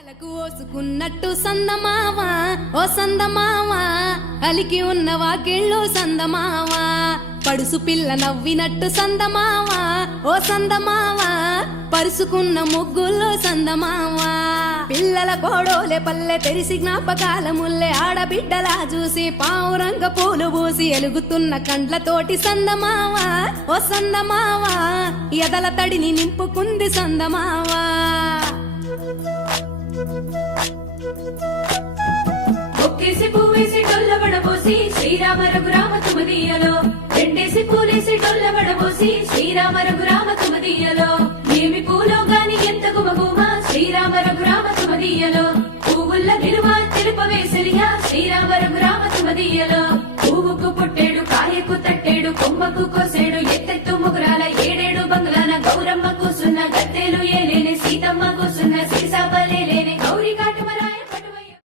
తలకు ఓసుకున్నట్టు సందమావా ఓ సందమావా అలికి ఉన్న వాకిళ్ళు సందమావా పడుసు పిల్ల నవ్వినట్టు సందమావా ఓ సందమావా పరుసుకున్న ముగ్గుల్లో సందమావా పిల్లల కోడోలే పల్లె తెరిసి జ్ఞాపకాల ముల్లె ఆడబిడ్డలా చూసి పావురంగ పూలు పూసి ఎలుగుతున్న కండ్లతోటి సందమావా ఓ సందమావా ఎదల తడిని నింపుకుంది సందమావా ఒక్కేసి పువ్వేసి డొల్ల వడబోసి శ్రీరామ రఘురామ తుమదీయలో రెండేసి పూలేసి డొల్ల వడబోసి శ్రీరామ రఘురామ తుమదీయలో ఏమి పూలో గాని ఎంత గుమగుమ శ్రీరామ రఘురామ తుమదీయలో పువ్వుల్ల విలువ తెలుపవేసలియా శ్రీరామ రఘురామ తుమదీయలో పువ్వుకు పుట్టేడు కాయకు తట్టేడు కొమ్మకు కోసేడు